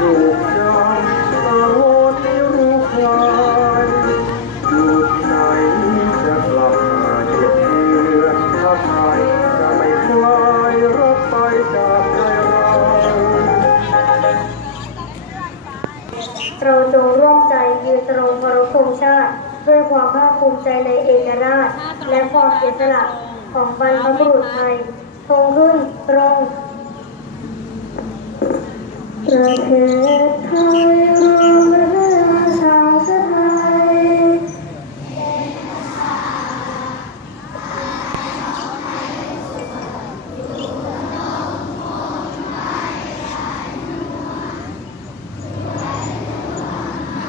ลูกยามตาโหนรู้ครอยู่ที่ไหนจะกลับมาเก็บเกี่ยวถ้าใครจะไม่คลายรักไปจากใจเราเราจงร่วมใจยืนตรงเคารพธงชาติ ด้วยความภาคภูมิใจในเอกราช และความเสียสละของบรรพบุรุษไทยธงขึ้นตรง ประเทศไทยรวมเรื่องชาติไทย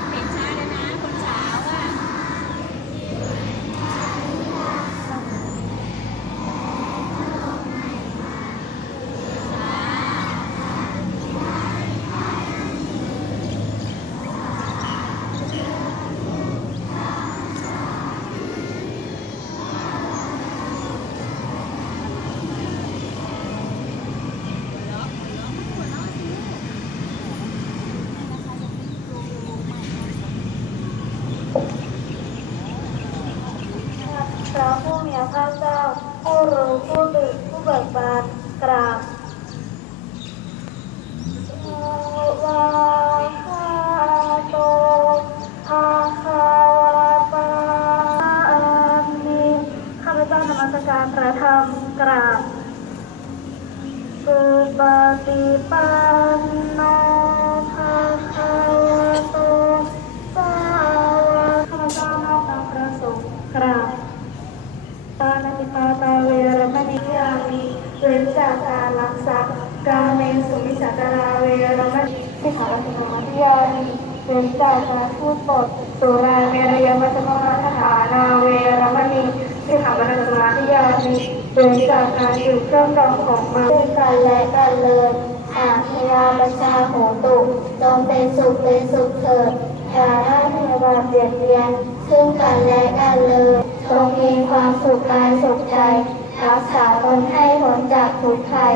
เป็นช้าเลยนะคนเช้าอะ พระผู้มีพระเจ้า ผู้รู้ผู้ตื่นผู้เบิกบานกราบวาคาโตอาคาวาปาอามิข้านมัสการพระธรรมกราบสุปฏิปันโนภะคะวโตสาวกข้าพเจ้านอบน้อมพระสงฆ์กราบปานาติปาตาเวรมณียามิเว้นจากการลักทรัพย์กาเมสุมิจฉาตราเวรมณีสิกขาปัญญามิยามิเว้นจากการพูดปดสุราเมรยมัจจมมาทฐานาเว สิกขาปัญญามิยามิเว้นจากการดื่เครื่องดองของมาซึ่งกันและกันเลยอาชญาประชาโหตุจงเป็นสุขเป็นสุขเถิดอย่าได้พยาบาเบียดเบียน ซึ่งกันและกันเลยจงมีความสุขกายสุขใจรักษาตนให้พ้นจากทุกข์ภัย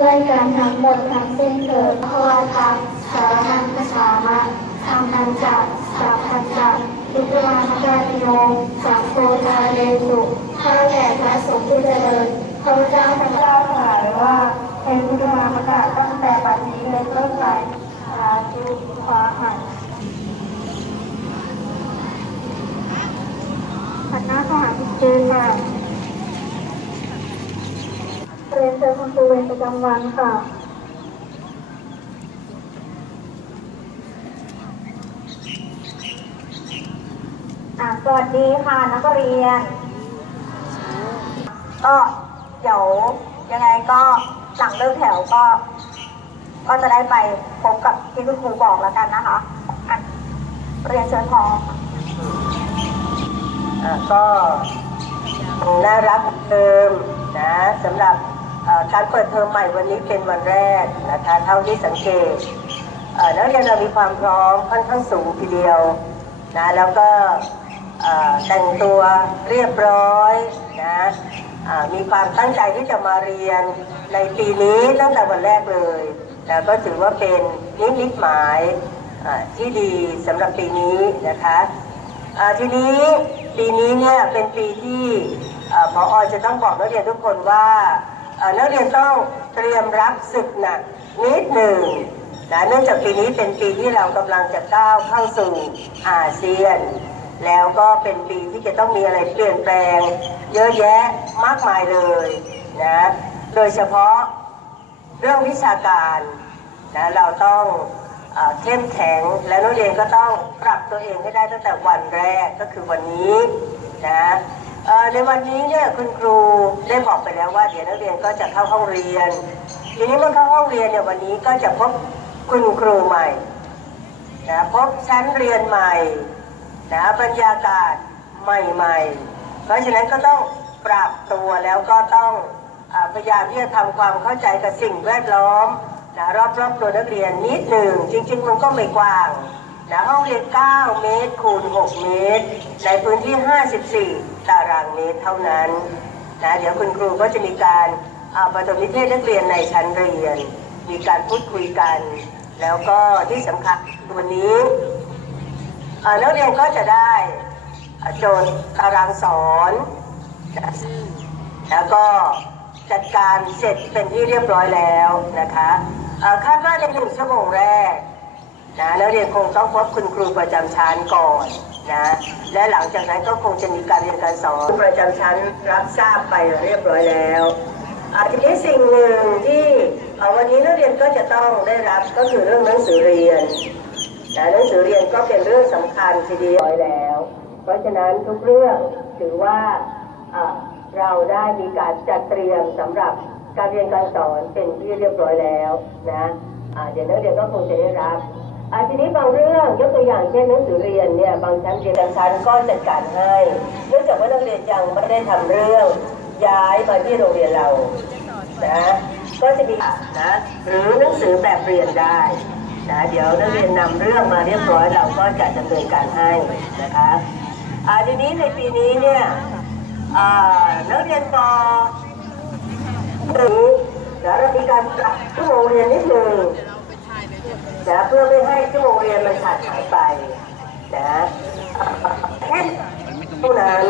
ด้วยการทั้งหมดทั้งสิ้นเถิดเพราะว่าทำสารนังกชามะทำทันจักสัพพันจัก ทุกวานกาติโนสังโฆทาเรสุข้าแก่พระสงฆ์ผู้เจริญข้าพเจ้าทั้งเจ้าทั้งหลายว่าเป็นพุทธมามกะตั้งแต่บัดนี้เป็นต้นไปสาธุขวาหันหันหน้าเข้าหาคุณครูค่ะเรียนเชิญคุณครูเวรประจำวันค่ะ สวัสดีค่ะนักเรียน ก็เดี๋ยวยังไงก็หลังเลิกแถวก็ ก็จะได้ไปพบกับที่คุณครูบอกแล้วกันนะคะอะเรียนเชิญพออะก็น่ารักเหมือนเดิมนะสำหรับเอ่อการเปิดเทอมใหม่วันนี้เป็นวันแรกนะคะเท่าที่สังเกตเอ่อนักเรียนเรามีความพร้อมค่อนข้างสูงทีเดียวนะแล้วก็ แต่งตัวเรียบร้อยนะมีความตั้งใจที่จะมาเรียนในปีนี้ตั้งแต่วันแรกเลยนะก็ถือว่าเป็นนิมิตหมายอ่ที่ดีสำหรับปีนี้นะคะทีนี้ปีนี้เนี่ยเป็นปีที่เอ่อพออจะต้องบอกนักเรียนทุกคนว่านักเรียนต้องเตรียมรับศึกหนักนิดหนึ่งนะเนื่องจากปีนี้เป็นปีที่เรากำลังจะก้าวเข้าสู่อาเซียน แล้วก็เป็นปีที่จะต้องมีอะไรเปลี่ยนแปลง เยอะแยะมากมายเลยนะโดยเฉพาะเรื่องวิชาการนะเราต้องเอ่อเข้มแข็งและนักเรียนก็ต้องปรับตัวเองให้ได้ตั้งแต่วันแรกก็คือวันนี้นะในวันนี้เนี่ยคุณครูได้บอกไปแล้วว่าเดี๋ยวนักเรียนก็จะเข้าห้องเรียน ทีนี้เมื่อเข้าห้องเรียนเนี่ยวันนี้ก็จะพบคุณครูใหม่นะพบชั้นเรียนใหม่ นะบรรยากาศใหม่ๆ เพราะฉะนั้นก็ต้องปรับตัวแล้วก็ต้องพยายามที่จะทำความเข้าใจกับสิ่งแวดล้อมนะรอบๆตัวนักเรียนนิดหนึ่งจริง ๆ มันก็ไม่กว้างนะห้องเรียน 9 เมตรคูณ 6 เมตร ในพื้นที่ 54 ตารางเมตรเท่านั้นนะเดี๋ยวคุณครูก็จะมีการอ่าประถมนิเทศนักเรียนในชั้นเรียน มีการพูดคุยกัน แล้วก็ที่สำคัญวันนี้ นักเรียนก็จะได้โจทย์ตารางสอน แล้วก็จัดการเสร็จเป็นที่เรียบร้อยแล้วนะคะอ่อคาดว่าในหนึ่งชั่วโมงแรกนะนักเรียนคงต้องพบคุณครูประจำชั้นก่อนนะและหลังจากนั้นก็คงจะมีการเรียนการสอนครูประจำชั้นรับทราบไปเรียบร้อยแล้วอ่าทีนี้สิ่งหนึ่งที่เอ่อวันนี้นักเรียนก็จะต้องได้รับก็คือเรื่องหนังสือเรียน หนังสือเรียนก็เป็นเรื่องสำคัญทีเดียวแล้ว เพราะฉะนั้นทุกเรื่องถือว่าเราได้มีการจัดเตรียมสำหรับการเรียนการสอนเป็นที่เรียบร้อยแล้วนะเดี๋ยวนักเรียนก็คงจะได้รับทีนี้บางเรื่องยกตัวอย่างเช่นหนังสือเรียนเนี่ยบางชั้นเรียนบางชั้นก็จัดการให้เนื่องจากว่านักเรียนยังไม่ได้ทำเรื่องย้ายมาที่โรงเรียนเรานะก็จะมีนะหรือหนังสือแบบเรียนได้ นะเดี๋ยวนักเรียนนำเรื่องมาเรียบร้อยเราก็จะดำเนินการให้นะคะอ่าทีนี้ในปีนี้เนี่ยอ่านักเรียนปหนึ่งเดี๋ยวเรามีการปรับชั่วโมงเรียนนิดหนึ่งนะเพื่อไม่ให้ชั่วโมงเรียนมันขาดหายไปนะแค่เท่านั้น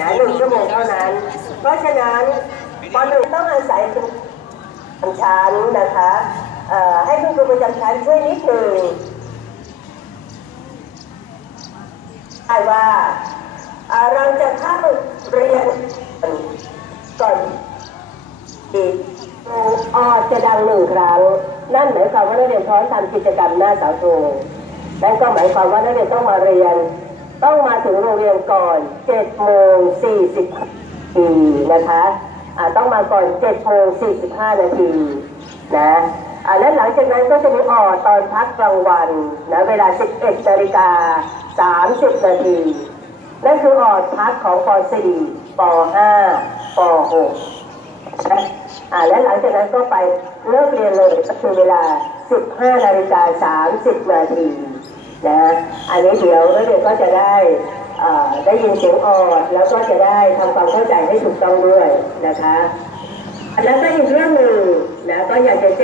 นะหนึ่งชั่วโมงเท่านั้น เพราะฉะนั้นปหนึ่งต้องอาศัยคุณชั้นนะคะ ให้คุณครูประจำชั้นช่วยนิดหนึ่งได้ว่าเราจะเข้าเรียนก่อนอีกออจะดังหนึ่งครั้ง นั่นหมายความว่านักเรียนพร้อมทำกิจกรรมหน้าเสาธงนั่นก็หมายความว่านักเรียนต้องมาเรียน ต้องมาถึงโรงเรียนก่อน7โมง40นาทีนะคะต้องมาก่อน7โมง45นาทีนะ และหลังจากนั้นก็จะมีออตอนพักกลางวันนะเวลา 11นาฬิกา30นาทีนั่นคือออดพักของป .4 ป .5 ป .6 นะอ่าและหลังจากนั้นก็ไปเลิกเรียนเลยก็คือเวลา 15นาฬิกา30นาทีนะอันนี้เดี๋ยวเรียนก็จะได้ได้ยินเสียงออดแล้วก็จะได้ทำความเข้าใจให้ถูกต้องด้วยนะคะแล้วก็อีกเรื่องหนึ่ง นะก็อยากจะแ